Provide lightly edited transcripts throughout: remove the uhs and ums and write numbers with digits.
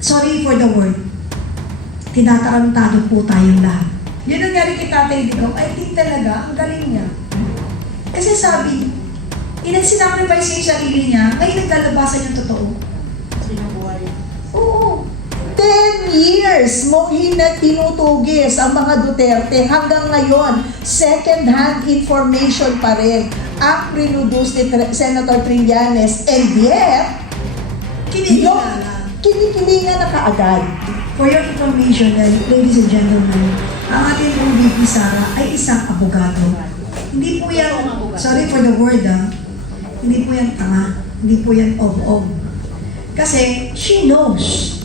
Sorry for the word. Tinatarantado po tayong lahat. Yun ang nangyari kay Tatay Digong. I think talaga, ang galing niya. Kasi sabi, sinakrifice niya yung sarili niya, ngayon naglalabasan yung totoo. Sinubuhay. Oo. 10 years mo tinutugis ang mga Duterte hanggang ngayon, second-hand information pa rin ang produce ni Senator Trillanes, and yet, kinikilingan na kaagad. For your information, ladies and gentlemen, ang ating pong VP Sara ay isang abogado. Hindi po yan, sorry for the word hindi po yan tanga, hindi po yan of. Kasi she knows.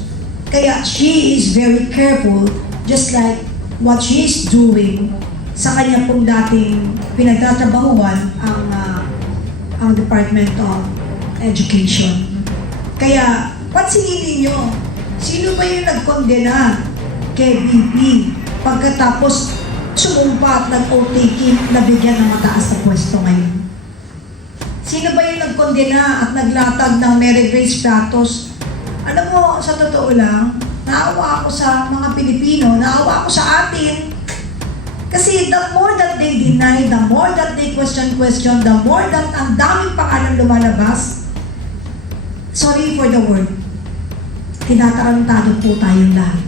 Kaya she is very careful, just like what she is doing sa kanya pong dating pinagtatrabahuan ang Department of Education. Kaya, pansinin ninyo, sino ba yung nagkondena kay VP pagkatapos sumumpa at nag-o-taking na bigyan ng mataas na pwesto ngayon? Sino ba yung nagkondena at naglatag ng Mary Grace Piatos? Alam mo, sa totoo lang, naawa ako sa mga Pilipino, naawa ako sa atin. Kasi the more that they deny, the more that they question, the more that ang daming pangalan lumalabas, sorry for the word, tinatarantado po tayong lahat.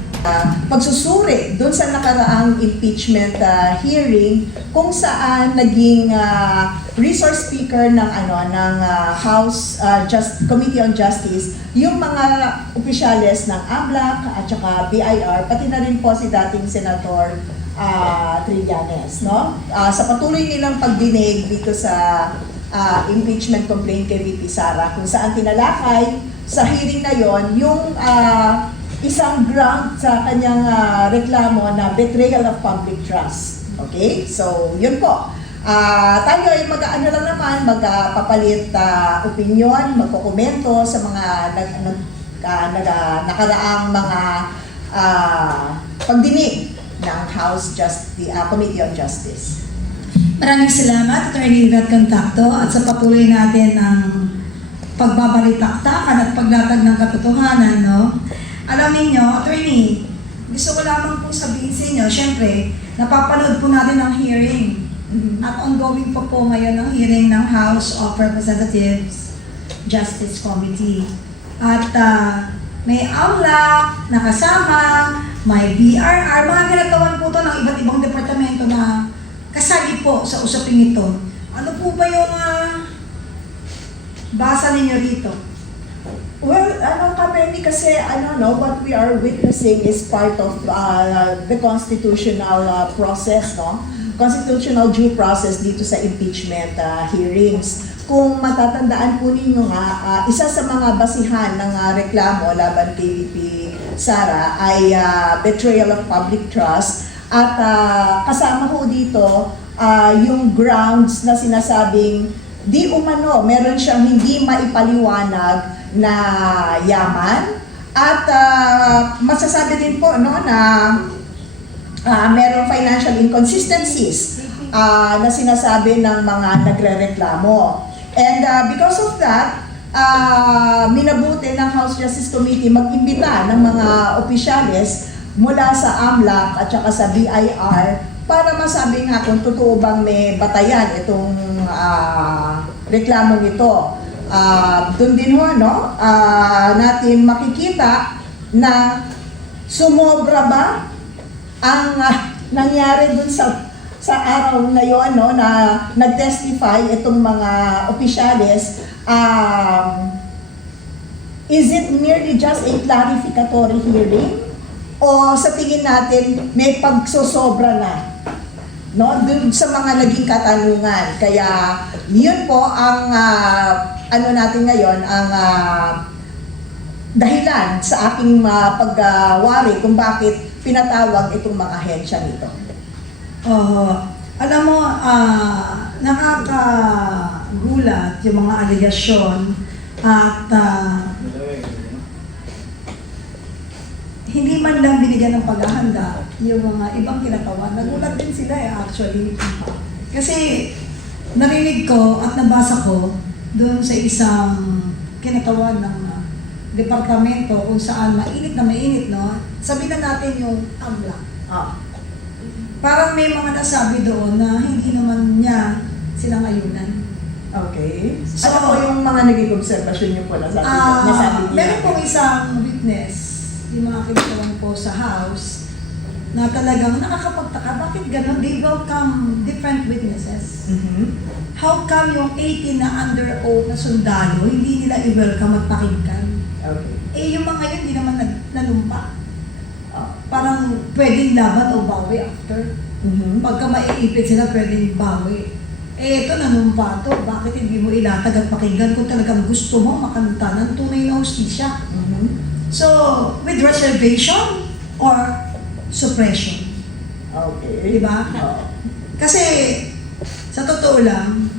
Pagsusuri doon sa nakaraang impeachment hearing kung saan naging resource speaker ng House Committee on Justice yung mga opisyales ng AMLAC at saka BIR, pati na rin po si dating Senator Trillanes, no? Sa patuloy nilang pagdinig dito sa impeachment complaint kay VP Sara, kung saan tinalakay sa hearing na yon yung isang ground sa kanyang reklamo na betrayal of public trust. Okay? So, yun po. Tayo ay magpapalit opinion, magkokomento sa mga nakaraang mga pagdinig ng House Committee on Justice. Maraming salamat, Attorney Rat Contacto, at sa patuloy natin ng pagbabalitaktakan at paglatag ng katotohanan, no? Alam niyo, Attorney, gusto ko lamang pong sabihin sa inyo, syempre, napapanood po natin ang hearing. At ongoing po ngayon ang hearing ng House of Representatives Justice Committee. At may AMLAC nakasama, may BRR, mga ginagawan po ito ng iba't ibang departamento na kasali po sa usaping ito. Ano po ba yung basa ninyo rito? Well, Kapeni, kasi what we are witnessing is part of the constitutional process, no? Constitutional due process dito sa impeachment hearings. Kung matatandaan po ninyo nga, isa sa mga basihan ng reklamo laban kay VP Sara ay betrayal of public trust, at kasama ho dito yung grounds na sinasabing di umano meron siyang hindi maipaliwanag na yaman, at masasabi din po na merong financial inconsistencies na sinasabi ng mga nagrereklamo. And because of that, minabuti ng House Justice Committee mag-imbita ng mga opisyales mula sa AMLAC at saka sa BIR para masabi nga kung totoo bang may batayan itong reklamong ito. Doon din natin makikita na sumobra ba ang nangyari dun sa araw na yon, na nag-testify itong mga opisyales. Is it merely just a clarificatory hearing? O sa tingin natin may pagsosobra na, no, dun sa mga naging katanungan? Kaya yun po ang natin ngayon, ang dahilan sa aking pagwari kung bakit pinatawag itong mga ahensya nito. Alam mo, nakakagulat yung mga aligasyon at hindi man lang binigyan ng paghahanda yung mga ibang kinatawan. Nagulat din sila actually. Kasi narinig ko at nabasa ko doon sa isang kinatawan ng departamento kung saan mainit na mainit, no? Sabihin na natin yung AMLAC. Ah. Parang may mga nasabi doon na hindi naman niya silang ayunan. Okay. So, ano po yung mga naging observation niyo po na nasabi niya? Meron pong isang witness, yung mga kinukulang po sa house, na talagang nakakapagtaka, bakit gano'n? They welcome different witnesses. Mhm. How come yung 18 na under oath na sundalo, hindi nila i-welcome at pakinggan? Okay. Eh, yung mga yun, hindi naman nanumpa. Parang pwedeng laban o bawi after. Mhm. Pagka maiipit sila, pwedeng bawi. Eh, ito nanumpa to. Bakit hindi mo ilatag at pakinggan kung talagang gusto mo makanta ng tunay na hustisya? Mhm. So, with reservation or suppression. Okay. Di ba? Oo. Kasi, sa totoo lang,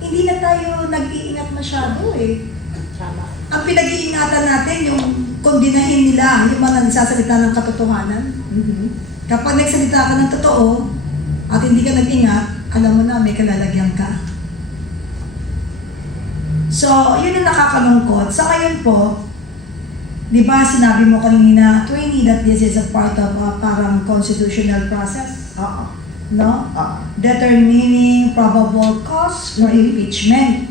hindi na tayo nag-iingat masyado eh. Tama. Ang pinag-iingatan natin yung kondinahin nila, yung mga nagsasalita ng katotohanan. Mhm. Kapag nagsalita ka ng totoo at hindi ka nag-ingat, alam mo na may kalalagyan ka. So, yun ang nakakalungkot. Sa ngayon po, di ba sinabi mo kanina, Twainy, that this is a part of a parang constitutional process? Oo. No? Oo. Determining probable cause for impeachment.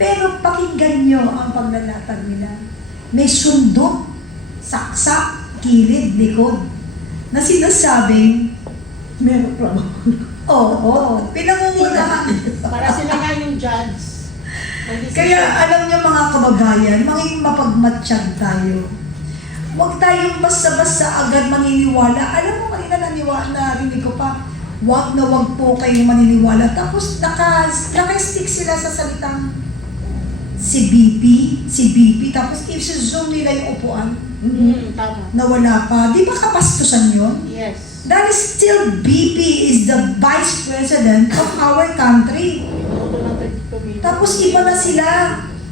Pero pakinggan nyo ang paglalatag nila. May sundot, saksak, kilid, likod, na sinasabing, Meron problem. oo, pinangungunahan. Para sila nga yung judge. Kaya alam niyo mga kababayan, maging mapagmatsyag tayo. Huwag tayong basta-basta agad maniniwala. Alam mo, kanina narinig ko pa, huwag na huwag po kayong maniniwala. Tapos naka-stick sila sa salitang si BP, tapos i-zoom nila yung upuan Tama. na wala pa. Di ba kapastusan yun? Yes. That is still BP is the Vice President of our country. Minuto ng 32 minutes. Tapos iba na sila.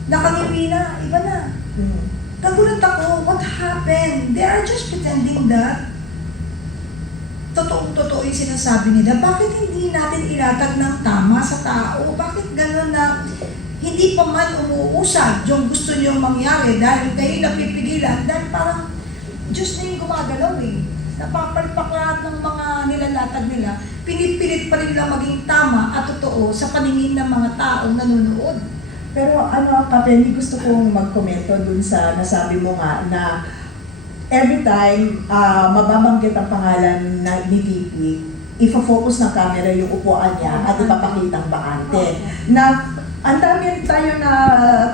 Nakangimi na. Iba na. Mhm. Nagulat ako. What happened? They are just pretending that totoong-totoo yung sinasabi nila. Bakit hindi natin ilatag ng tama sa tao? Bakit gano'n na hindi pa man umuusad yung gusto niyong mangyari dahil kayo napipigilan dahil parang Diyos na yung gumagalaw eh. Napapalpak lahat ng mga nilalatag nila. Pinipilit pa rin nila maging tama at totoo sa paningin ng mga taong nanonood. Pero ano, Kapeni, gusto kong magkomento dun sa nasabi mo nga na every time mababanggit ang pangalan ni VP, ifo-focus ng camera yung upuan niya at ipapakitang bakante. Na ang dami tayo na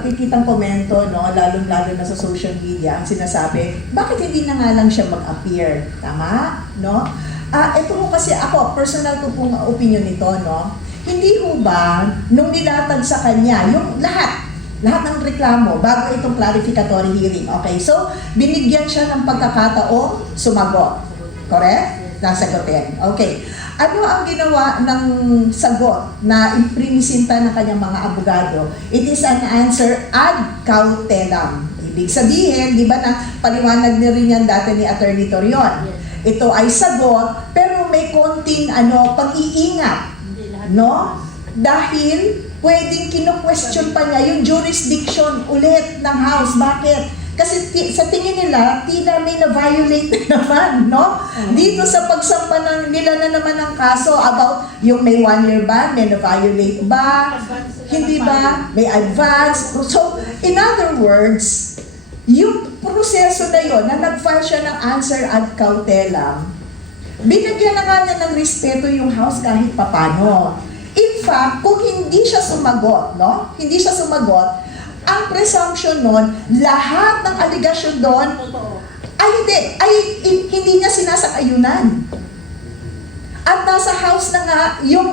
kikitang komento, no, lalo-lalo na sa social media, ang sinasabi, bakit hindi na nga lang siya mag-appear? Tama? No? Ito mo kasi ako, personal ko pong opinion nito, no? Hindi ho ba, nung nilatag sa kanya, yung lahat ng reklamo, bago itong clarificatory hearing, okay? So, binigyan siya ng pagkakataong sumagot. Correct? Nasagutin. Okay. Ano ang ginawa ng sagot na imprimisinta ng kanyang mga abogado? It is an answer ad cautelam. Ibig sabihin, di ba na paliwanag na rin yan dati ni Attorney Torion. Ito ay sagot, pero may konting pag-iingat. Hindi lahat. No? Dahil pwedeng kino-question pa niya yung jurisdiction ulit ng House. Bakit? Kasi sa tingin nila, tila may na-violate na naman, no? Dito sa pagsampa nila na naman ng kaso about yung may 1-year ban, may na-violate ba? Hindi ba? May advance. So, in other words, yung proseso na yun, na nag-file siya ng answer ad cautelam, binagyan na nga niya ng respeto yung House kahit papano. In fact, kung hindi siya sumagot, no? Hindi siya sumagot, ang presumption nun, lahat ng aligasyon doon, Totoo. hindi niya sinasakayunan. At nasa House na nga yung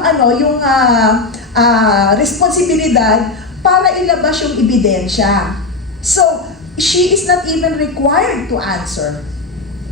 responsibilidad para ilabas yung ebidensya. So, she is not even required to answer.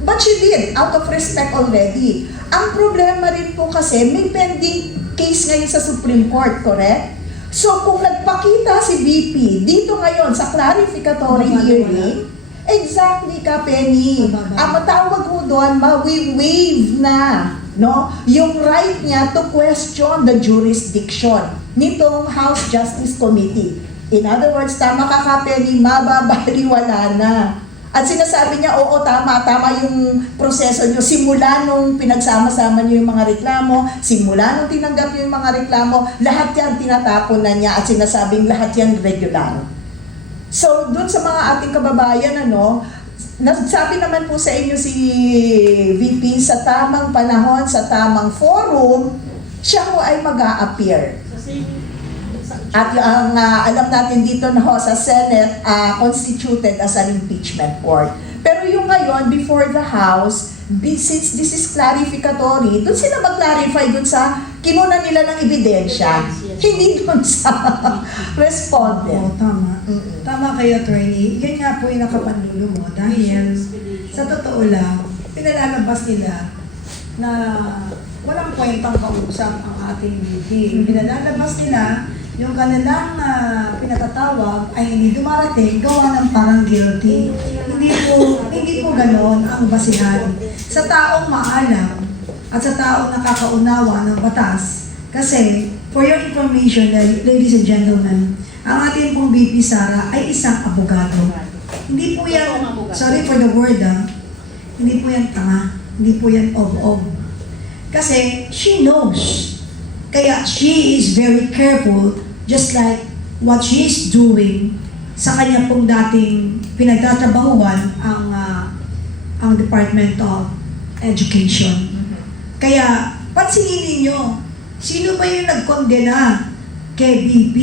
But she did, out of respect already. Ang problema rin po kasi, may pending case ngayon sa Supreme Court, correct? So, kung nagpakita si VP dito ngayon sa clarificatory hearing, exactly ka, Penny. Ang matawag mo doon, ma-waive na, no? Yung right niya to question the jurisdiction nitong House Justice Committee. In other words, tama ka Kapeni, mababaliwala na. At sinasabi niya, oo, tama yung proseso niyo. Simula nung pinagsama-sama niyo yung mga reklamo, simula nung tinanggap niyo yung mga reklamo, lahat yan tinatapon na niya at sinasabing lahat yan regular. So, dun sa mga ating kababayan, nagsabi naman po sa inyo si VP, sa tamang panahon, sa tamang forum, siya ho ay mag-a-appear. At ang alam natin dito sa Senate, constituted as an impeachment court. Pero yung ngayon, before the House, since this is clarificatory, dun sila mag-clarify dun sa kinuna nila ng ebidensya, hindi dun sa respondent. Oo, tama. Tama kayo, attorney. Yan nga po yung nakapandulo mo dahil sa totoo lang, pinalalabas nila na walang kwentang kausap ang ating VP. Pinalalabas nila yung kanilang pinatatawag ay hindi dumarating, gawa ng parang guilty. Hindi po ganon ang basihan. Sa taong maalam at sa taong nakakaunawa ng batas, kasi for your information, ladies and gentlemen, ang ating pong VP Sara ay isang abogado. Hindi po yan, sorry for the word hindi po yan tanga, hindi po yan of. Kasi she knows. Kaya she is very careful, just like what she is doing sa kanya pong dating pinagtatrabahuan ang Department of Education. Kaya, pansinin ninyo, sino ba yung nagkondena kay BP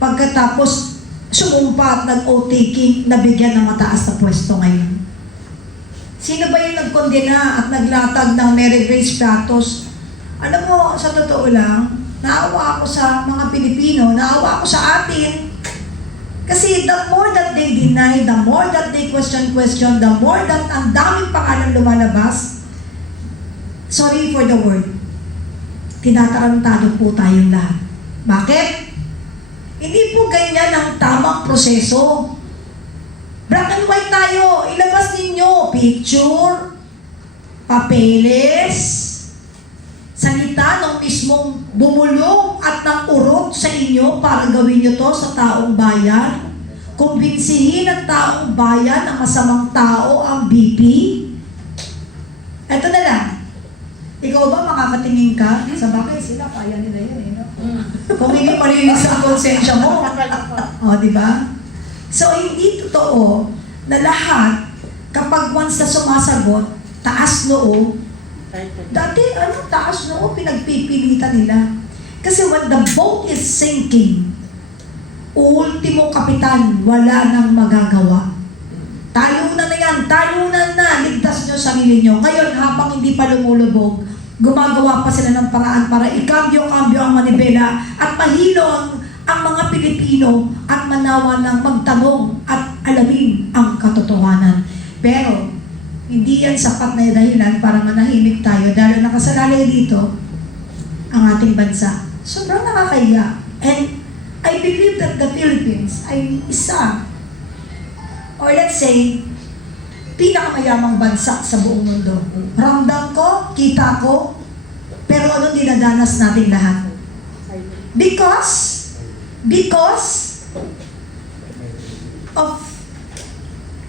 pagkatapos sumumpa at nag-o-taking na bigyan ng mataas na pwesto ngayon? Sino ba yung nagkondena at naglatag ng merit grade status? Alam mo, sa totoo lang, naawa ako sa mga Pilipino, naawa ako sa atin. Kasi the more that they deny, the more that they question, the more that ang daming pangalan lumalabas, sorry for the word, tinatarantado po tayong lahat. Bakit? Hindi po ganyan ang tamang proseso. Black and white tayo. Ilabas ninyo picture, papeles, salita ng mismong bumulong at ng urot sa inyo para gawin nyo to sa taong bayan. Kumbinsihin ang taong bayan na masamang tao ang BP. Eto na lang. Ikaw ba makakatingin ka? Sa bagay sila, kaya nila yun no? Kung hindi malinis ang konsensya mo. O, di ba? So, hindi totoo na lahat, kapag once na sumasagot, taas noo, dati, taas noo, pinagpipilitan nila. Kasi when the boat is sinking, ultimo kapitan, wala nang magagawa. Talunan na yan, talunan na, ligtas nyo sarili nyo. Ngayon, habang hindi pa lumulubog, gumagawa pa sila ng paraan para ikambyo-kambyo ang manibela at mahilo ang mga Pilipino at manawa ng magtanong at alamin ang katotohanan. Pero, hindi yan sapat na dahilan para manahimik tayo dahil nakasalalay dito ang ating bansa. Sobrang nakakahiya. And I believe that the Philippines ay isa, or let's say, pinakamayamang bansa sa buong mundo. Ramdam ko, kita ko, pero anong dinadanas natin lahat? Because of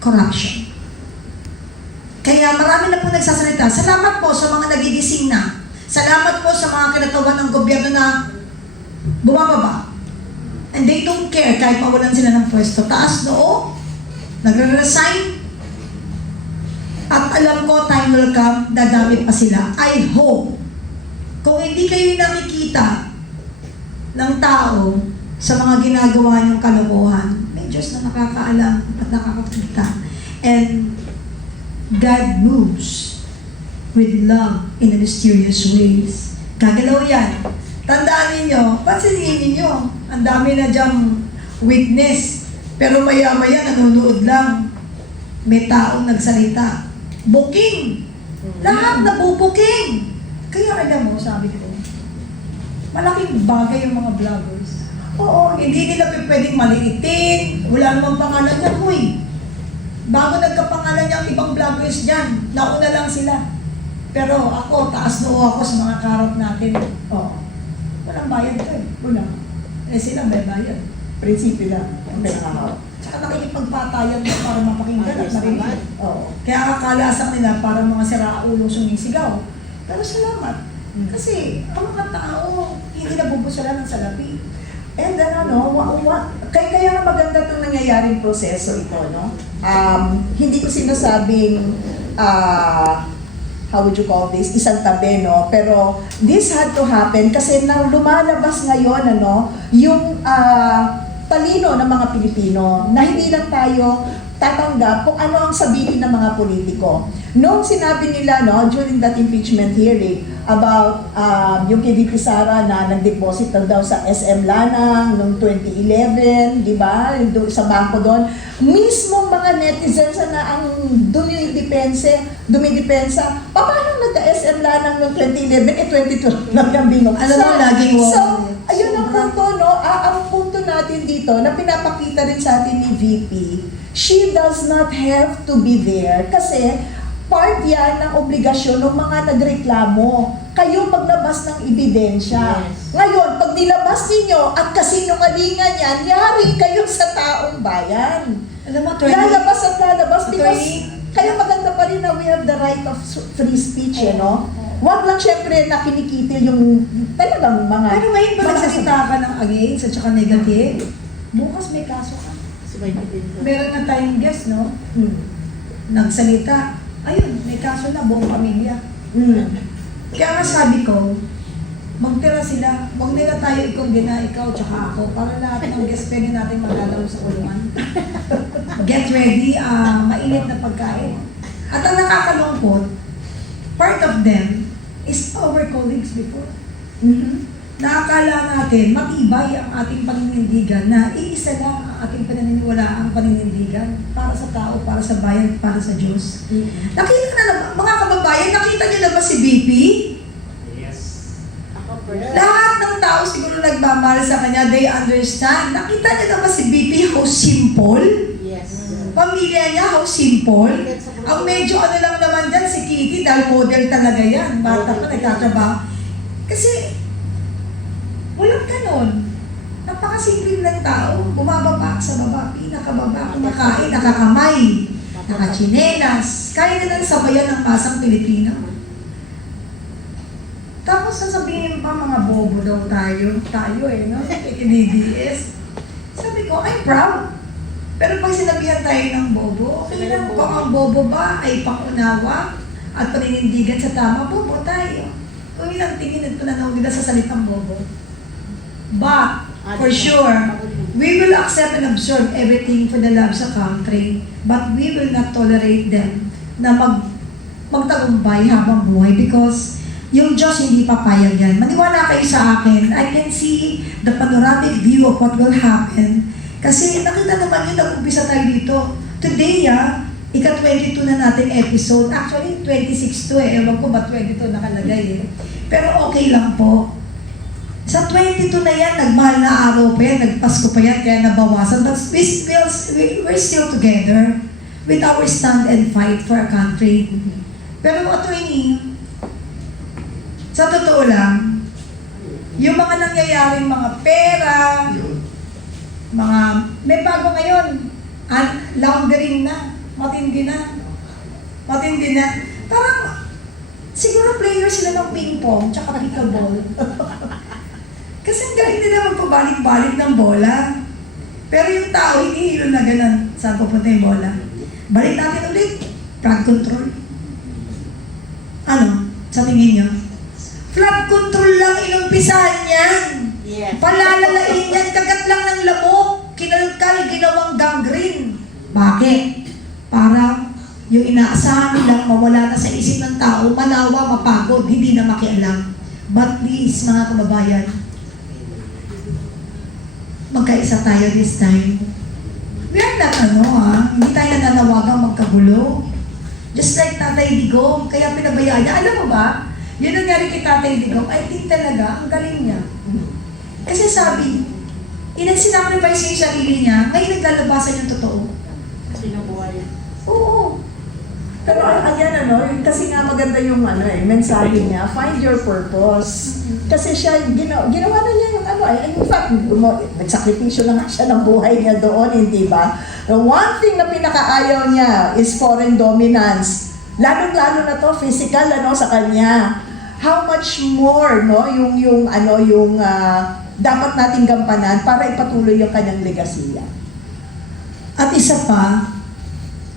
corruption. Kaya marami na po nagsasalita. Salamat po sa mga nagigising na. Salamat po sa mga kinatawan ng gobyerno na bumababa. And they don't care kahit mawalan sila ng pwesto. Taas noo, nagre-resign, at alam ko time will come, dadami pa sila. I hope, kung hindi kayo nakikita ng tao sa mga ginagawa niyong kalokohan, may Diyos na nakakaalam at nakakakita. And God moves with love in a mysterious ways. Gagalaw yan. Tandaan ninyo, pansinin ninyo, ang dami na diyang witness, pero maya-maya nanonood lang. May taong nagsalita. Booking! Lahat nabubuking! Kaya alam mo, sabi ko, malaking bagay yung mga vloggers. Oo, hindi nila pwedeng maliitin, wala namang pangalan niya, huy. Bago nagkapangalan niya ang ibang vloggers dyan, nauna lang sila. Pero ako, taas noo ako sa mga karap natin. Oo. Walang bayad ko eh. Wala. Eh sila may bayad. Prinsipyo lang. Ang pinakahawak. Tsaka nakikipagpatayan na para mapakinggan at Yes, marinig. naman. Oo. Kaya akala sa kanila parang mga siraulo sumisigaw. Pero salamat. Kasi ang mga tao hindi nabubusalan ng salapi. And then kaya nga maganda itong nangyayaring proseso ito, no? Hindi ko sinasabing, how would you call this, isang tabi, no? Pero this had to happen kasi na lumalabas ngayon, yung talino ng mga Pilipino na hindi lang tayo tatanggap kung ano ang sabihin ng mga politiko. Noong sinabi nila, during that impeachment hearing about yung kay VP Sara na nag-deposit daw sa SM Lanang noong 2011, di ba? Sa bangko doon. Mismo mga netizens na ang dumidepensa, paano nagka-SM Lanang noong 2011, 2012 lang yung binuksan. Alam mo, laging So, ayun ang punto, no? Ang punto natin dito na pinapakita rin sa atin ni VP, she does not have to be there kasi part yan ng obligasyon ng mga nagreklamo. Kayo maglabas ng ebidensya. Yes. Ngayon, pag nilabas ninyo at kasinungalingan yan, yari kayo sa taong bayan. Alam mo, attorney, Lalabas at lalabas because Attorney? kaya maganda pa rin na we have the right of free speech, Huwag lang syempre na kinikitil yung talagang mga... pero ngayon ba mga nagsalita ka ng against at saka negative? Bukas may kaso ka. Si Vice President. Meron na tayong guest, no? Hmm. Nagsalita. Ayun, may kaso na buong pamilya. Hmm. Kaya nga sabi ko, magtira sila. Huwag nila tayo ikondena, ikaw tsaka ako, para lahat ng guest pwede natin maglalaro sa kulungan. Get ready, mainit na pagkain. At ang nakakalungkot, part of them is our colleagues before. Mhm. Nakakala natin, matibay ang ating paninindigan na iisa lang ang ating paniniwalaang paninindigan para sa tao, para sa bayan, para sa Diyos. Nakita na, mga kababayan, nakita niyo na ba si BP? Ako first. Lahat ng tao siguro nagmamahal sa kanya, they understand. Nakita niyo na ba si BP how simple? Yes. Pamilya niya, how simple? Ang medyo ano lang naman dyan, si Kitty, dahil model talaga yan. Bata pa, nagtatrabaho. Kasi, walang ganon. Napakasimple ng tao. Bumababa sa baba, pinakababa, kumakain, nakakamay, nakachinelas. Kaya na lang sabayan ng masang Pilipino. Tapos sasabihin pa mga bobo daw tayo no? DDS. Sabi ko, I'm proud. Pero pag sinabihan tayo ng bobo, okay lang. Kung ang bobo ba ay pangunawa at paninindigan sa tama, bobo tayo. Kung ilang tingin at pananaw nila sa salitang bobo. But, for sure, we will accept and absorb everything for the love sa country, but we will not tolerate them na magtagumpay habang buhay because yung Diyos hindi papayag yan. Maniwala kayo sa akin. I can see the panoramic view of what will happen. Kasi nakita naman yun, nag-umpisa tayo dito. Today, ika-22 na nating episode. Actually, 26 to Ewan ko ba 22 nakalagay Pero okay lang po. Sa 22 na yan, nagmahal na araw pa yan, nagpasko pa yan, kaya nabawasan. But we're still together with our stand and fight for our country. Pero attorney, sa totoo lang, yung mga nangyayaring mga pera, may bago ngayon, laundering na, matindi na. Parang, siguro player sila ng ping-pong, tsaka pickleball. Kasi ang galing nila magpabalik-balik ng bola. Pero yung tao, hinihilo na ganun. Saan pupunta yung bola? Balik natin ulit. Flood control. Ano? Sa tingin nyo? Flood control lang inumpisahan yan. Yes. Palalalain yan. Kagat lang ng lamok. Kinalkal, ginawang gangrene. Bakit? Para yung inaasahan nilang mawala na sa isip ng tao, manawa, mapagod, hindi na makialam. But please, mga kababayan, magkaisa tayo this time. We are not hindi tayo nananawagang magkagulo. Just like Tatay Digong, kaya pinabayaan niya. Alam mo ba, yun nangyari kay Tatay Digong, I think talaga, ang galing niya. Kasi sabi, sinakrifice niya yung sarili niya, ngayon naglalabasan yung totoo. Sinubuhay. Oo. Pero again, kasi nga maganda yung mensahe niya, find your purpose. Kasi siya, ginawa na niya yung in fact, nagsakripisyo na nga siya ng buhay niya doon, hindi ba? The one thing na pinakaayaw niya is foreign dominance. Lalo-lalo na to, physical, sa kanya. How much more, yung dapat nating gampanan para ipatuloy yung kanyang legasiya. At isa pa,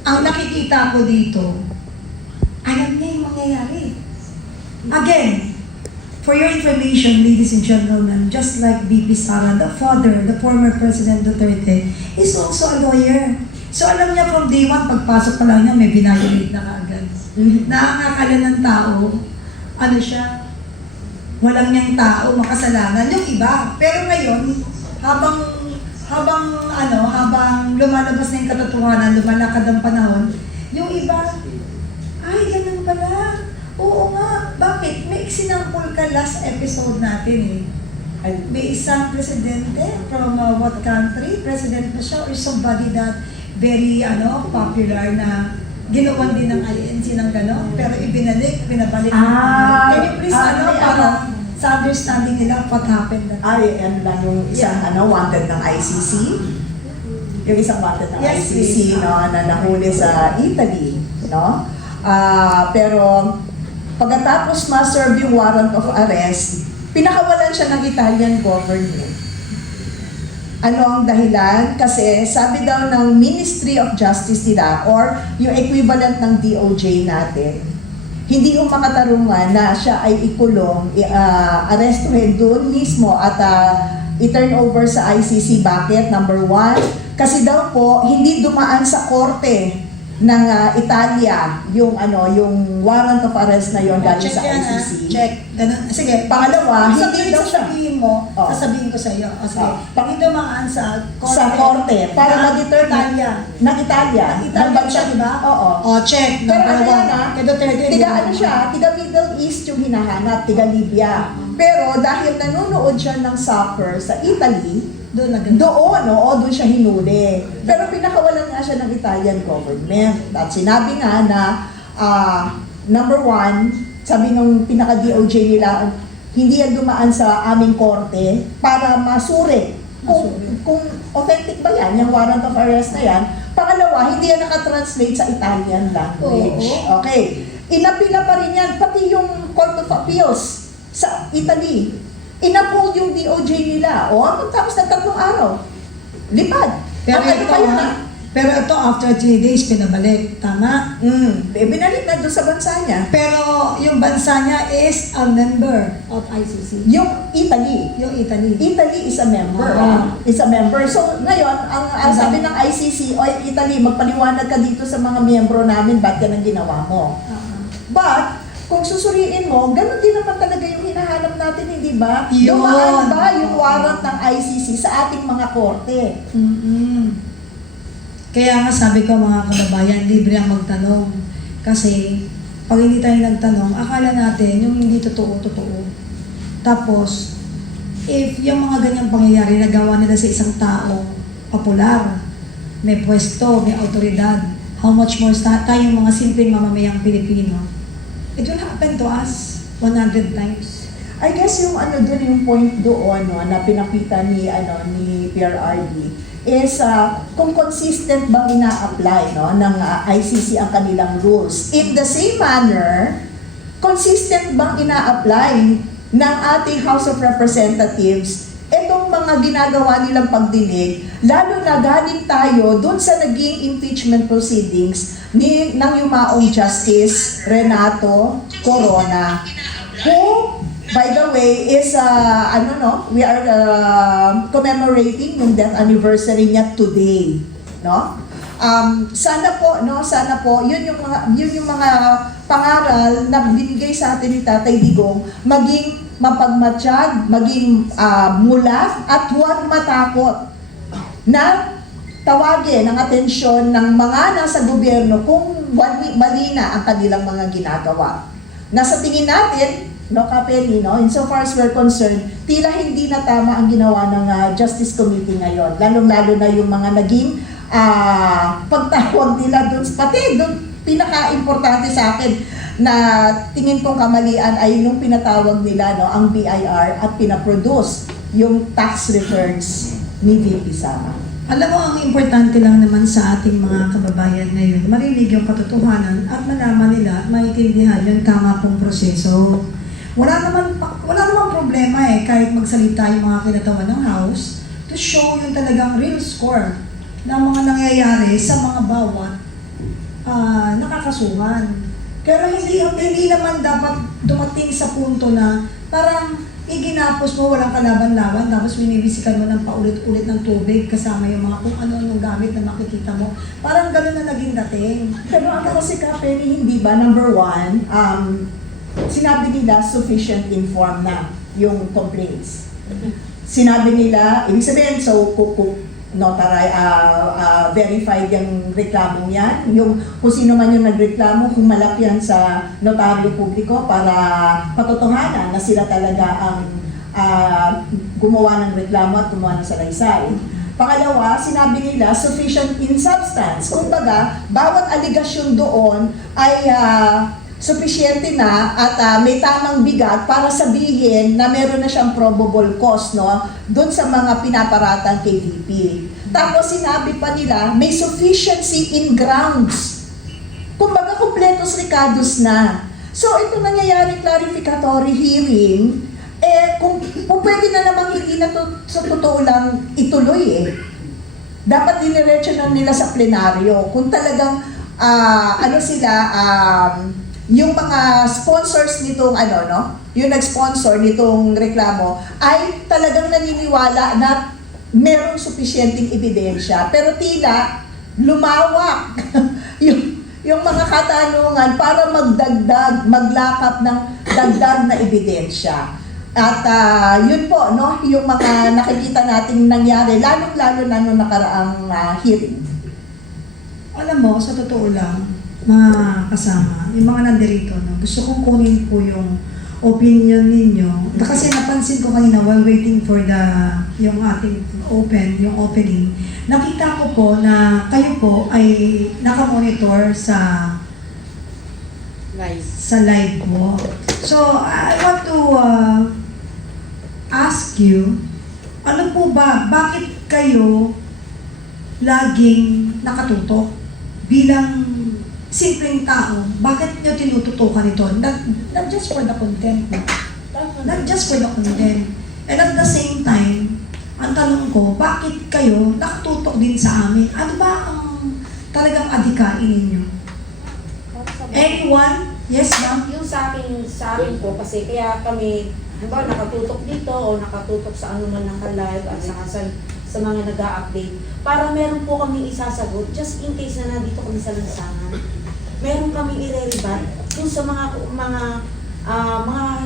ang nakikita ko dito, alam niya yung mangyayari. Again, for your information, ladies and gentlemen, just like VP Sara, the father, the former President Duterte, is also a lawyer. So alam niya from day one, pagpasok pa lang niya, may violate na kaagad. Nakakakala ng tao, siya, walang niyang tao, makasalanan, yung iba. Pero ngayon, habang lumalabas na yung katotohanan, lumalakad ang panahon, yung iba, ay, ganun pala. Oo nga, bakit? May example ka last episode natin May isang presidente from what country? President na siya or somebody that very popular na ginawan din ng INC ng gano'n, pero pinabalik. Can you please, para sa understanding nila what happened? Lang yung isang wanted ng ICC. Yung isang wanted ng Yes, ICC, na nahuli sa Italy, pero pagkatapos ma-serve yung warrant of arrest, pinakawalan siya ng Italian government. Ano ang dahilan? Kasi sabi daw ng Ministry of Justice nila or yung equivalent ng DOJ natin, hindi makatarungan na siya ay ikulong, arrestuhin doon mismo at i-turn over sa ICC. Bakit? Number one, kasi daw po hindi dumaan sa korte ng Italia yung warrant of arrest na yon galing sa ICC. Check. Ganun. Sige. Pangalawa, hindi daw siya sasabihin mo, sasabihin ko sa iyo. Sige. Hindi dumaan sa korte. Para ma-determine ng Italia. Italia bansa, siya, di ba? Oo. Check. Pero Kaya tiga Middle East yung hinahanap, tiga Libya. Pero dahil nanonood siya ng soccer sa Italy, doon siya hinuli. Pero pinakawalan nga siya ng Italian government. At sinabi nga na, number one, sabi ng pinaka-DOJ nila, hindi yan dumaan sa aming korte para masuri kung authentic ba yan, yung warrant of arrest na yan. Pangalawa, hindi yan nakatranslate sa Italian language. Okay. Inapila pa rin yan, pati yung Court of Appeals sa Italy. Inaphold yung DOJ nila. Tapos na 3 araw. Lipad. Pero ito, after 3 days, pinabalik. Tama? Binalik na doon sa bansa niya. Pero yung bansa niya is a member of ICC. Yung Italy. Italy is a member. Is a member. So, ngayon, ang sabi ng ICC, Italy, magpaliwanag ka dito sa mga miyembro namin, ba't yan ang ginawa mo? But, kung susuriin mo, ganun din naman talaga yung hinahanap natin, hindi ba? Dumaan ba yung warrant ng ICC sa ating mga korte? Kaya nga sabi ko mga kababayan, libre ang magtanong. Kasi pag hindi tayo nagtanong, akala natin yung hindi totoo. Tapos, if yung mga ganyang pangyayari nagawa nila sa isang tao, popular, may pwesto, may autoridad, how much more tayong mga simpleng mamamayang Pilipino, it will happen to us 100 times. I guess yung doon yung point doon na pinakita ni PRRD is kung consistent bang ina-apply ng ICC ang kanilang rules. In the same manner, consistent bang ina-apply ng ating House of Representatives itong mga ginagawa nilang pagdinig, lalo na galing tayo doon sa naging impeachment proceedings ng yumaong Justice Renato Corona, who, by the way, is, we are commemorating yung death anniversary niya today, Sana po, yun yung mga pangaral na binigay sa atin ni Tatay Digong, maging mapagmatsyag, maging mulat, at huwag matakot na tawagin ang atensyon ng mga nasa gobyerno kung mali na ang kanilang mga ginagawa. Nasa tingin natin, Kapeli, insofar as we're concerned, tila hindi na tama ang ginawa ng Justice Committee ngayon. Lalong-lalo na yung mga naging pagtawag nila doon, pati doon pinaka-importante sa akin na tingin kong kamalian ay yung pinatawag nila, no, ang BIR at pinaproduce yung tax returns ni VP Sara. Alam mo, ang importante lang naman sa ating mga kababayan ngayon, marinig yung katotohanan at malaman nila, maintindihan yung tama pong proseso. Wala naman problema kahit magsalita yung mga kinatawan ng House to show yung talagang real score ng mga nangyayari sa mga bawat nakakasuhan. Pero hindi naman dapat dumating sa punto na parang iginapos mo, walang kalaban-laban, tapos binibisikan mo ng paulit-ulit ng tubig kasama yung mga kung ano-anong gamit na makikita mo. Parang gano'n na naging dating. Pero ako kasi Penny, hindi ba, number one, sinabi nila sufficient informed na yung complaints. Sinabi nila, ibig sabihin, so verified yung reklamong yan, yung kung sino man yung nagreklamo, humalap yan sa notaryo publiko para patotohanan na sila talaga ang gumawa ng reklamo at gumawa ng salaysay. Pangalawa, sinabi nila sufficient in substance. Kumbaga, bawat aligasyon doon ay sufisyente na at may tamang bigat para sabihin na meron na siyang probable cause, no, doon sa mga pinaparatang kay VP. Tapos sinabi pa nila may sufficiency in grounds. Kumbaga, kumpletos ricados na. So ito nangyayari clarificatory hearing, kung pwede na namang hindi na to, sa totoo lang ituloy dapat diniretso na nila sa plenaryo. Kung talagang yung mga sponsors nitong yung nag-sponsor nitong reklamo ay talagang naniniwala na merong sufisyenteng ebidensya. Pero tila lumawak yung mga katanungan para maglakap ng dagdag na ebidensya. At yun po, no, yung mga nakikita nating nangyari, lalong-lalo na nung nakaraang hearing. Alam mo, sa totoo lang, mga kasama, yung mga nandirito, no, gusto kong kunin po yung opinion ninyo. Kasi napansin ko kanina while waiting for yung ating opening, nakita ko po na kayo po ay nakamonitor sa live mo. So, I want to ask you, ano po ba, bakit kayo laging nakatutok bilang simpleng tao? Bakit nyo tinututukan ito? Not just for the content, no? Not just for the content. And at the same time, ang tanong ko, bakit kayo nakatutok din sa amin? Ano ba ang talagang adhikain ninyo? Anyone? Yes, ma'am? Yung sa akin po, kasi kaya kami, diba, nakatutok dito o nakatutok sa anuman ng ka-live at sa mga nag-a-update para meron po kami isasagot just in case na nandito kami sa lansangan. Meron kami i-rebat kung sa mga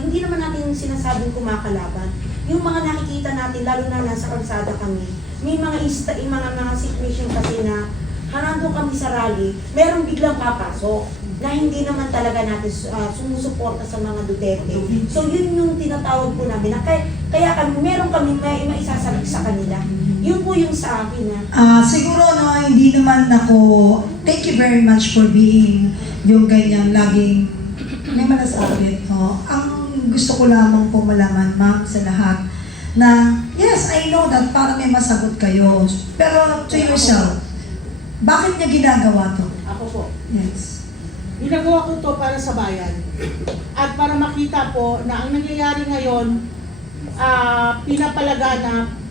hindi naman natin sinasabing kumakalaban. Yung mga nakikita natin, lalo na nasa kalsada kami, may mga situation kasi na nandun kami sa rally, meron biglang papasok na hindi naman talaga natin sumusuporta sa mga Duterte. So yun yung tinatawag po namin na kaya meron kami maisasabi sa kanila. Yun po yung sa akin na. Siguro no, hindi naman ako, thank you very much for being yung ganyan, laging may malasakit. No? Ang gusto ko lamang po malaman, ma'am, sa lahat, na yes, I know that para may masagot kayo. Pero to yourself, bakit niya ginagawa to? Ako po. Yes. Ginagawa ko to para sa bayan. At para makita po na ang nangyayari ngayon, pinapalaganap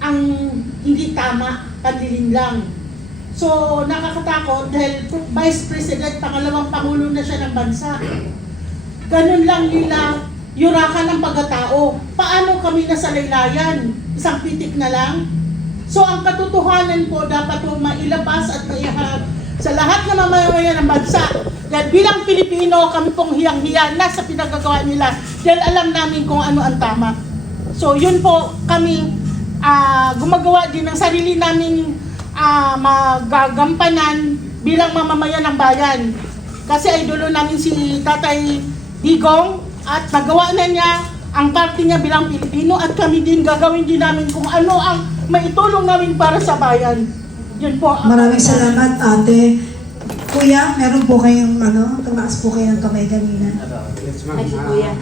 ang hindi tama, panlilin lang. So, nakakatakot dahil Vice President, pangalawang Pangulo na siya ng bansa. Ganun lang nila yurakan ng pagkatao. Paano kami nasa laylayan? Isang pitik na lang? So, ang katotohanan po dapat po mailabas at maihahag sa lahat ng mamamayan ng bansa. Dahil bilang Pilipino, kami pong hiyang-hiya na sa pinagagawa nila dahil alam namin kung ano ang tama. So, yun po kami gumagawa din ng sarili naming magagampanan bilang mamamayan ng bayan. Kasi idolo namin si Tatay Digong at nagawa na niya ang parte niya bilang Pilipino at kami din gagawin din namin kung ano ang maitulong namin para sa bayan. Yun po. Maraming salamat, ate. Kuya, meron po kayong tumaas po kayo ng kamay kanina. Yes, ma'am. Ay, si Kuya.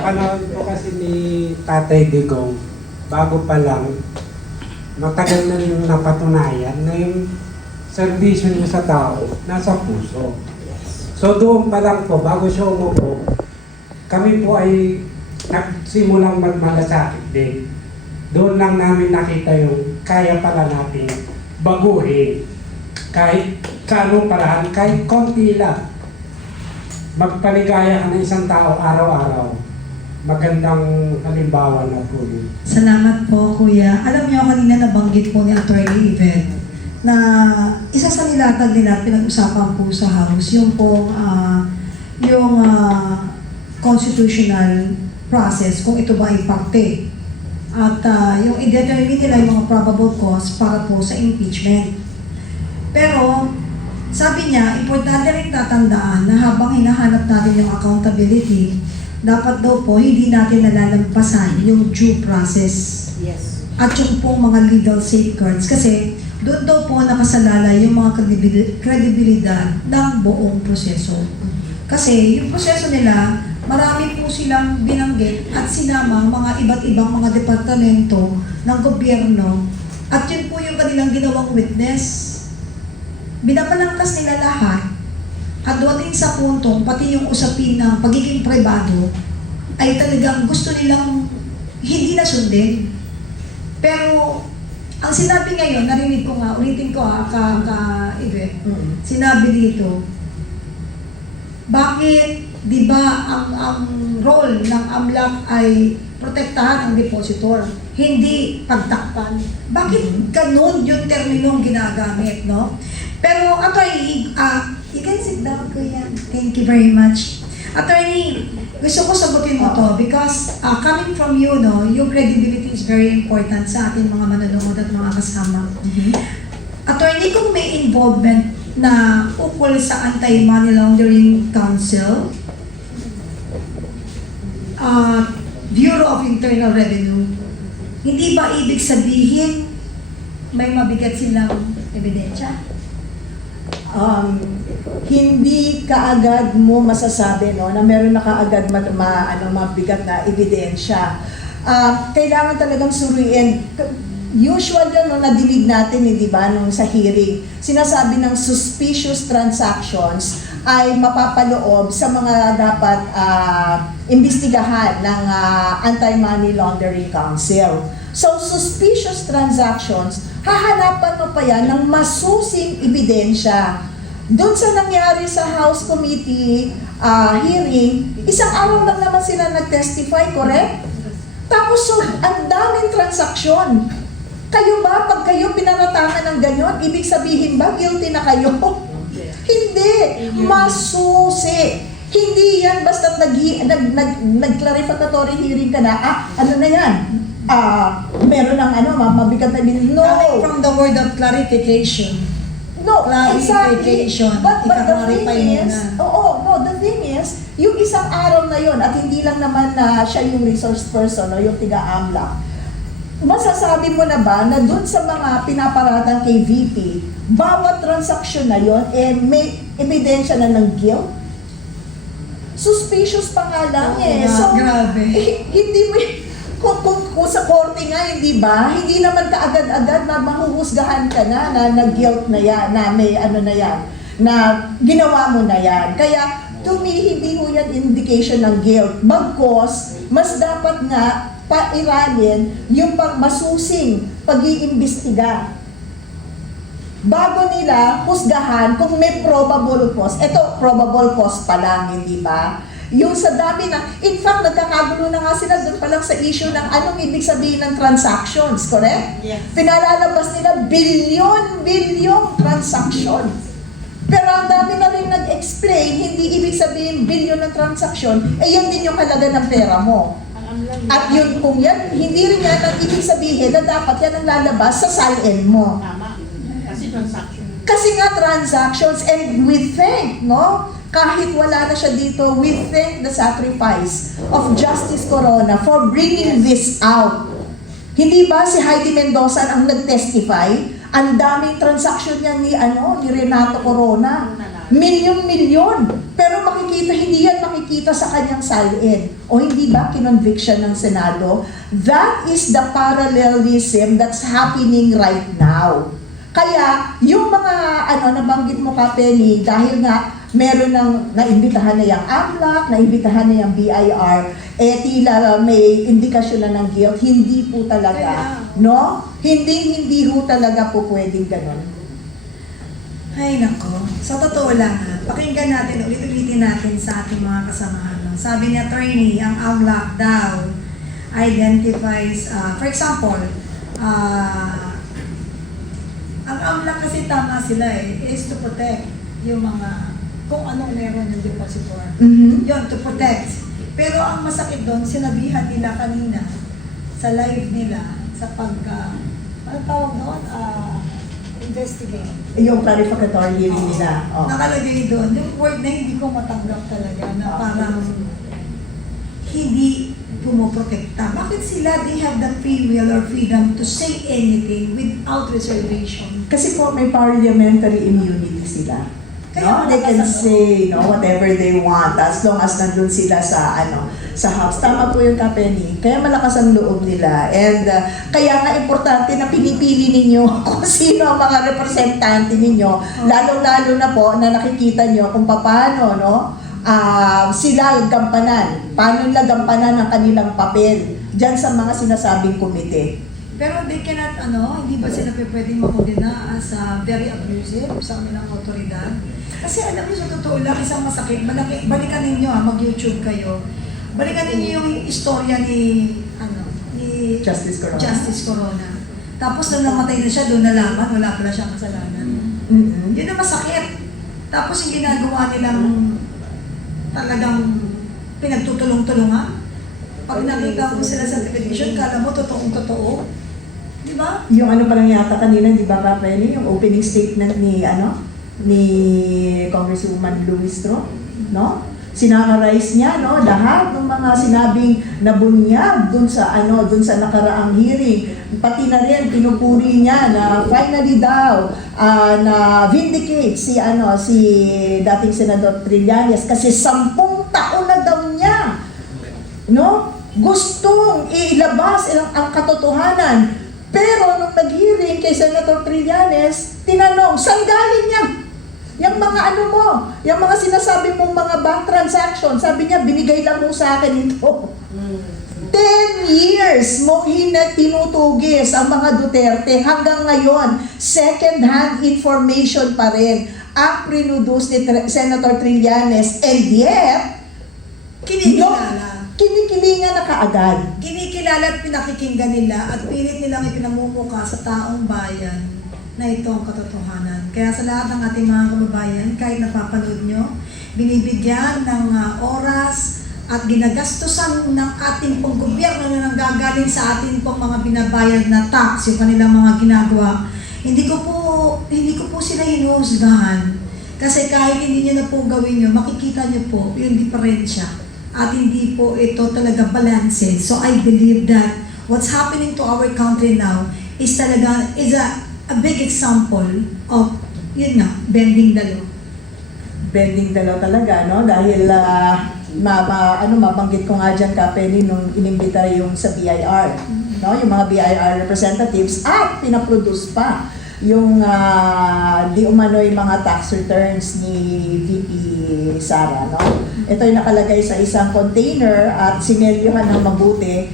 Panahon po kasi ni Tatay Digong, bago pa lang, matagal na yung napatunayan na yung serbisyo niya sa tao nasa puso. So doon pa lang po, bago siya umupo, kami po ay nagsimulang magmalasakit din. Doon lang namin nakita yung kaya pala natin baguhin. Kahit kano paraan, kahit konti lang. Magpaligaya ka ng isang tao araw-araw. Magandang halimbawa na po yun. Salamat po, Kuya. Alam niyo, kanina nabanggit po ni Attorney Yvette na isa sa nilatag nila at pinag-usapan po sa House, yung constitutional process, kung ito ba ay parte. At yung i-determine nila yung mga probable cause para po sa impeachment. Pero, sabi niya, importante rin tatandaan na habang hinahanap natin yung accountability, dapat daw po hindi natin nalalampasan yung due process Yes. at yung pong mga legal safeguards kasi doon daw po nakasalalay yung mga kredibilidad ng buong proseso. Kasi yung proseso nila, marami po silang binanggit at sinama mga iba't ibang mga departamento ng gobyerno at yun po yung kanilang ginawang witness. Binapalangkas nila lahat at dumating sa puntong pati yung usapin ng pagiging pribado ay talagang gusto nilang hindi na sundin. Pero ang sinabi ngayon, narinig ko nga, ulitin ko Yvette, sinabi dito, bakit, di ba, ang role ng AMLAC ay protektahan ang depositor, hindi pagtakpan. Bakit ganun yung terminong ginagamit, no? Pero, Attorney, you can sit down, Kuya. Thank you very much. Attorney, gusto ko sagutin mo to because coming from you, no, yung credibility is very important sa ating mga manonood at mga kasama. Attorney, kung may involvement na ukol sa Anti-Money Laundering Council, Bureau of Internal Revenue, hindi ba ibig sabihin may mabigat silang ebidensya? Hindi kaagad mo masasabi no na meron na kaagad mabigat na ebidensya. Kailangan talagang suriin. Usual yun, no, nadinig natin, di ba, nung sa hearing, sinasabi ng suspicious transactions ay mapapaloob sa mga dapat imbestigahan ng Anti-Money Laundering Council. So, suspicious transactions, hahanapan mo pa yan ng masusing ebidensya. Doon sa nangyari sa House Committee hearing, isang araw lang naman sila nag-testify, correct? Tapos, so, ang daming transaksyon. Kayo ba, pag kayo pinaratangan ng ganyan, ibig sabihin ba, guilty na kayo? Hindi. Masusi. Hindi yan basta nag-clarificatory hearing ka na, ano na yan? Meron ng mabigat na bin. No. Coming from the word of clarification. No, Clarification. exactly. But the Ika-clarify thing mo is, na. the thing is, yung isang araw na yon at hindi lang naman na siya yung resource person o yung tiga-AMLAC, masasabi mo na ba na dun sa mga pinaparatang kay VP, bawat transaksyon na yon may ebidensya na ng guilt? Suspicious pa nga lang So, grabe. hindi mo kung sa korte nga, hindi ba? Hindi naman kaagad-agad na mahuhusgahan ka na guilt na yan, na may na yan, na ginawa mo na yan. Kaya, to me, hindi ho yan indication ng guilt. Bagkos, mas dapat nga pairalin yung masusing pag-iimbestiga. Bago nila husgahan kung may probable cause. Ito, probable cause pa lang, hindi ba? Yung sa dami na, in fact, nagkakagulo na nga sila doon pa lang sa issue ng anong ibig sabihin ng transactions, correct? Yes. Pinalalabas nila billion transaction. Pero ang dami na rin nag-explain, hindi ibig sabihin billion ng transaction, yun din yung halaga ng pera mo. At yun, kung yan, hindi rin yan ang ibig sabihin na dapat yan ang lalabas sa salin mo. Tama. Kasi transaction. Kasi nga transactions, and we thank, no? Kahit wala na siya dito, we thank the sacrifice of Justice Corona for bringing this out. Hindi ba si Heidi Mendoza ang nag-testify Ang daming transaction niya ni Renato Corona. Milyon-milyon. Pero hindi yan makikita sa kanyang salin. O hindi ba kinonvict siya ng Senado? That is the parallelism that's happening right now. Kaya, yung mga nabanggit mo ka, Penny, dahil nga meron ng naimbitahan na yung AMLAC, naimbitahan na yung BIR, tila may indikasyon na ng guilt, hindi po talaga, no? Hindi ho talaga po pwedeng ganun. Ay nako, sa totoo lang pakinggan natin, ulit-ulitin natin sa ating mga kasamahan. Sabi ni attorney, ang AMLAC daw identifies, for example, ang AMLAC kasi tama sila is to protect yung mga, kung anong meron yung depositor. Yun, to protect. Pero ang masakit doon, sinabihan nila kanina sa live nila, sa ano tawag doon? Investigate. Yung clarificatory hearing nila. Oh. Nakalagay doon, yung word na hindi ko matanggap talaga, na parang hindi pumoprotekta. Bakit sila, they have the free will or freedom to say anything without reservation? Kasi po may parliamentary immunity sila. Kaya They can malakas ang say whatever they want as long as nandun sila sa sa house. Tama po yung Penny. Kaya malakas ang loob nila. And kaya nga importante na pinipili ninyo kung sino ang mga representante ninyo. Lalo-lalo na po na nakikita nyo kung paano sila gampanan. Paano nila gampanan ang kanilang papel dyan sa mga sinasabing komite. Pero they cannot, hindi ba sila pwedeng makondena as very abusive sa kanilang otoridad? Kasi alam niyo, sa totoo lang, isang masakit, balikan ninyo, mag-YouTube kayo, balikan ninyo yung istorya ni Justice Corona. Justice Corona. Tapos nung namatay na siya, doon nalaman, wala pala siyang kasalanan. Yun ang masakit. Tapos yung ginagawa nilang talagang pinagtutulong-tulungan. Pag nakita mo sila sa television, kala mo totoong-totoo. Di ba? Yung pa lang yata kanina, di ba Penny? Yung opening statement ni Congresswoman Luis Tro, no? Sinamarize niya, no, lahat ng mga sinabing nabunyag dun sa nakaraang hearing. Pati na rin pinupuri niya na finally daw na vindicate si dating Senador Trillanes kasi 10 taon na daw niya, no? Gustong ilabas ang katotohanan. Pero nung nag-hearing kay Senator Trillanes, tinanong, saan galing yan? Yung mga yung mga sinasabi mong mga bank transaction, sabi niya, binigay lang mo sa akin ito. 10 years mong tinutugis ang mga Duterte hanggang ngayon, second-hand information pa rin ang prinuduce ni Senator Trillanes, and yet, kinikilingan na kaagad. Kinikilala at pinakikinggan nila at pilit nilang ipinamumuka sa taong bayan na ito ang katotohanan. Kaya sa lahat ng ating mga kababayan, kahit napapanood nyo, binibigyan ng oras at ginagastusan ng ating pong gobyerno na nanggagaling sa ating pong mga binabayad na tax, yung kanilang mga ginagawa. Hindi ko po sila hinuhusgahan. Kasi kahit hindi nyo na po gawin nyo, makikita nyo po yung diferensya. At hindi po ito talaga balanse. So I believe that what's happening to our country now is a big example of, bending the law. Bending the law talaga, no? Dahil, mabanggit ko nga dyan, Penny, nung inimbita yung sa BIR, no? Yung mga BIR representatives at pinaproduce pa yung di umano'y mga tax returns ni VP Sara, no? Ito'y nakalagay sa isang container at sinelyohan ng mabuti.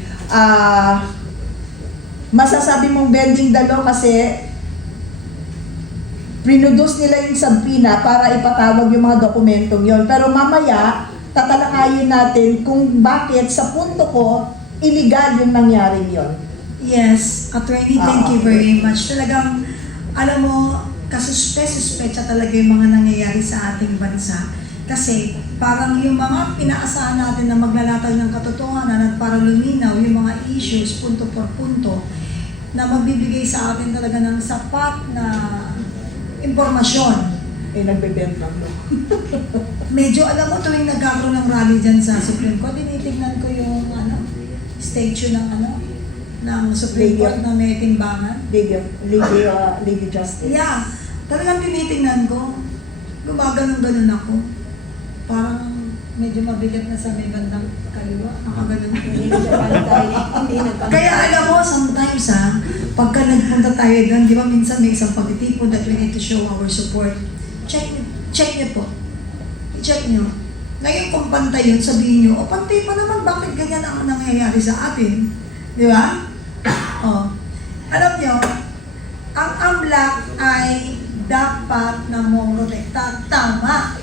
Masasabi mong bending the law kasi prinuduce nila yung subpoena para ipatawag yung mga dokumentong yon. Pero mamaya, tatalakayin natin kung bakit sa punto ko, illegal yung nangyaring yon. Yes, attorney, thank you very much. Talagang, alam mo, kasuspe-suspecha talaga yung mga nangyayari sa ating bansa. Kasi parang yung mga pinaasahan natin na maglalatag ng katotohanan at para luminaw yung mga issues punto por punto na magbibigay sa atin talaga ng sapat na impormasyon. Nagbebent lang, no? Medyo, alam mo, tuwing nagkakaroon ng rally dyan sa Supreme Court, tinitignan ko yung statue ng ng Supreme Lady Court na may timbangan. Lady Justice. Yeah, talagang tinitingnan ko. Gumaganon-ganon ako. Parang medyo mabigat na sa may bandang kaliwa. Nakaganon ko. Hindi siya pantay, hindi nagpapantay. Kaya alam mo, sometimes pagka nagpunta tayo doon, di ba minsan may isang pagtitipon that we need to show our support. Check niyo po. I-check niyo. Ngayon kung pantay yun, sabihin niyo, pantay pa naman, bakit ganyan ang nangyayari sa atin? Di ba? Alam niyo, ang AMLAC ay dapat na protekta. Tama.